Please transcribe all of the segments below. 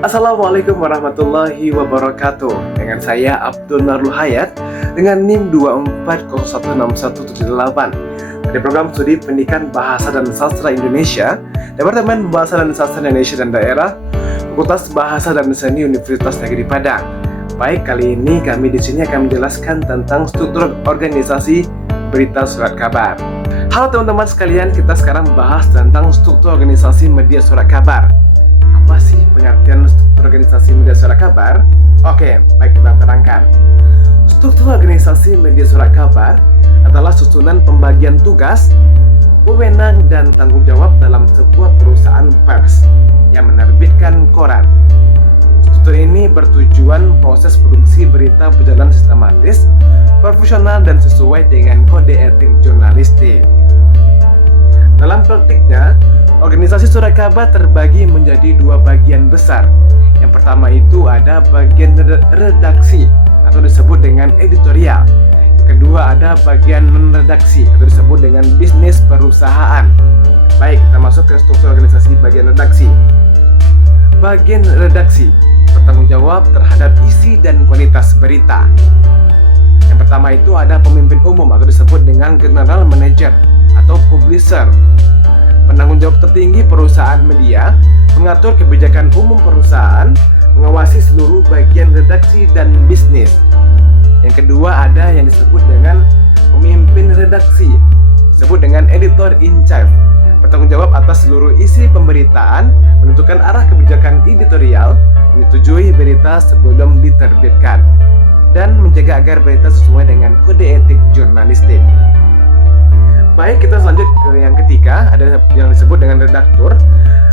Assalamualaikum warahmatullahi wabarakatuh. Dengan saya Abdul Narul Hayat dengan NIM 24016178 dari program studi Pendidikan Bahasa dan Sastra Indonesia, Departemen Bahasa dan Sastra Indonesia dan Daerah, Fakultas Bahasa dan Seni Universitas Negeri Padang. Baik, kali ini kami di sini akan menjelaskan tentang struktur organisasi berita surat kabar. Halo teman-teman sekalian, kita sekarang bahas tentang struktur organisasi media surat kabar. Apa sih pengertian struktur organisasi media surat kabar? Oke, baik, kita terangkan. Struktur organisasi media surat kabar adalah susunan pembagian tugas, wewenang, dan tanggung jawab dalam sebuah perusahaan pers yang menerbitkan koran. Struktur ini bertujuan proses produksi berita berjalan sistematis, profesional, dan sesuai dengan kode etik jurnalistik. Dalam praktiknya, organisasi surat kabar terbagi menjadi dua bagian besar. Yang pertama itu ada bagian redaksi atau disebut dengan editorial. Yang kedua ada bagian non-redaksi atau disebut dengan bisnis perusahaan. Baik, kita masuk ke struktur organisasi bagian redaksi. Bagian redaksi bertanggung jawab terhadap isi dan kualitas berita. Yang pertama itu ada pemimpin umum atau disebut dengan general manager atau publisher. Penanggung jawab tertinggi perusahaan media, mengatur kebijakan umum perusahaan, mengawasi seluruh bagian redaksi dan bisnis. Yang kedua ada yang disebut dengan pemimpin redaksi, disebut dengan editor in chief, bertanggung jawab atas seluruh isi pemberitaan, menentukan arah kebijakan editorial, menyetujui berita sebelum diterbitkan, dan menjaga agar berita sesuai dengan kode etik jurnalistik. Baik, kita lanjut ke yang ketiga, ada yang disebut dengan redaktur.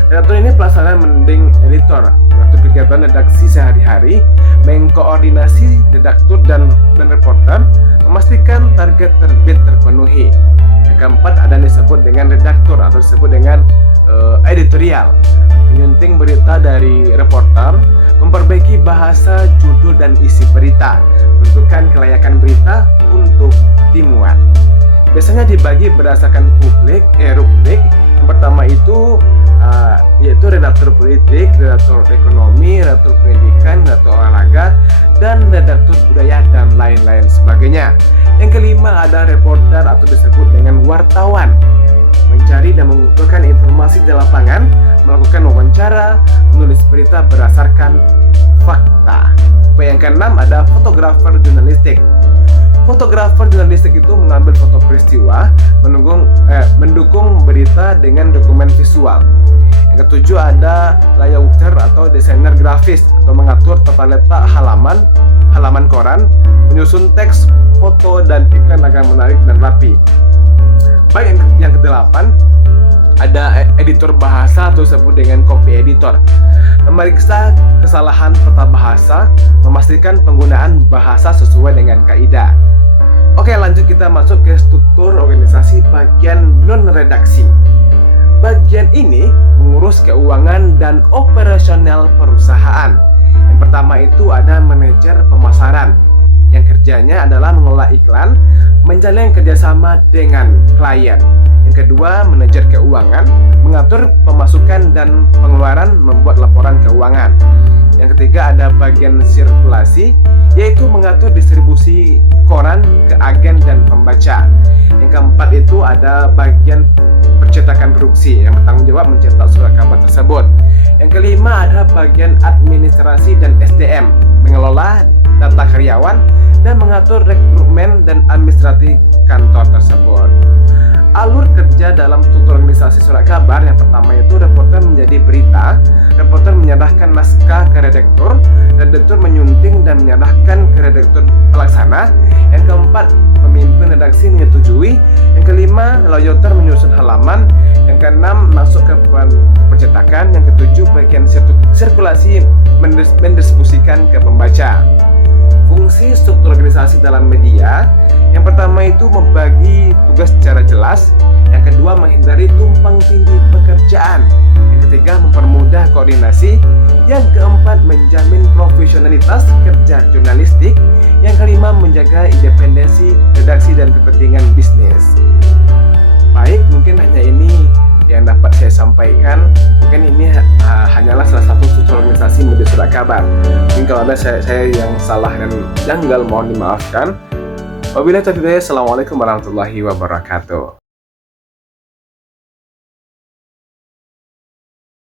Redaktur ini pelaksana mending editor, mengatur kegiatan redaksi sehari-hari, mengkoordinasi redaktur dan reporter, memastikan target terbit terpenuhi. Yang keempat ada yang disebut dengan redaktur atau disebut dengan editorial, menyunting berita dari reporter, memperbaiki bahasa, judul, dan isi berita, menentukan kelayakan berita untuk dimuat. Biasanya dibagi berdasarkan rubrik. Yang pertama itu yaitu redaktur politik, redaktur ekonomi, redaktur pendidikan, redaktur olahraga, dan redaktur budaya, dan lain-lain sebagainya. Yang kelima ada reporter atau disebut dengan wartawan, mencari dan mengumpulkan informasi di lapangan, melakukan wawancara, menulis berita berdasarkan fakta. Yang keenam ada fotografer jurnalistik. Fotografer jurnalistik itu mengambil foto peristiwa, mendukung berita dengan dokumen visual. Yang ketujuh ada layouter atau desainer grafis atau mengatur tata letak halaman koran, menyusun teks, foto, dan iklan agar menarik dan rapi. Baik, yang kedelapan ada editor bahasa atau disebut dengan copy editor, memeriksa kesalahan peta bahasa, memastikan penggunaan bahasa sesuai dengan kaidah. Oke, lanjut kita masuk ke struktur organisasi bagian non-redaksi. Bagian ini mengurus keuangan dan operasional perusahaan. Yang pertama itu ada manajer pemasaran, yang kerjanya adalah mengelola iklan, menjalin kerjasama dengan klien. Yang kedua, manajer keuangan, mengatur pemasukan dan pengeluaran, membuat laporan keuangan. Yang ketiga ada bagian sirkulasi, yaitu mengatur distribusi koran ke agen dan pembaca. Yang keempat itu ada bagian percetakan produksi, yang bertanggung jawab mencetak surat kabar tersebut. Yang kelima ada bagian administrasi dan SDM, mengelola data karyawan dan mengatur rekrutmen dan administrasi kantor tersebut. Alur kerja dalam struktur organisasi surat kabar, yang pertama itu reporter menjadi berita, reporter menyerahkan naskah ke redaktur, redaktur menyunting dan menyerahkan ke redaktur pelaksana. Yang keempat, pemimpin redaksi menyetujui. Yang kelima, layouter menyusun halaman. Yang keenam, masuk ke percetakan. Yang ketujuh, bagian sirkulasi mendistribusikan ke pembaca. Fungsi struktur organisasi dalam media, yang pertama itu membagi tugas secara jelas, yang kedua menghindari tumpang tindih pekerjaan, yang ketiga mempermudah koordinasi, yang keempat menjamin profesionalitas kerja jurnalistik, yang kelima menjaga independensi redaksi dan kepentingan bisnis. Baik, mungkin hanya ini yang dapat saya sampaikan. Mungkin ini hanyalah salah satu struktur organisasi organisasi media surat kabar. Mungkin kalau ada saya yang salah dan janggal mohon dimaafkan. Wabillahi taufiq hidayah. Assalamualaikum warahmatullahi wabarakatuh.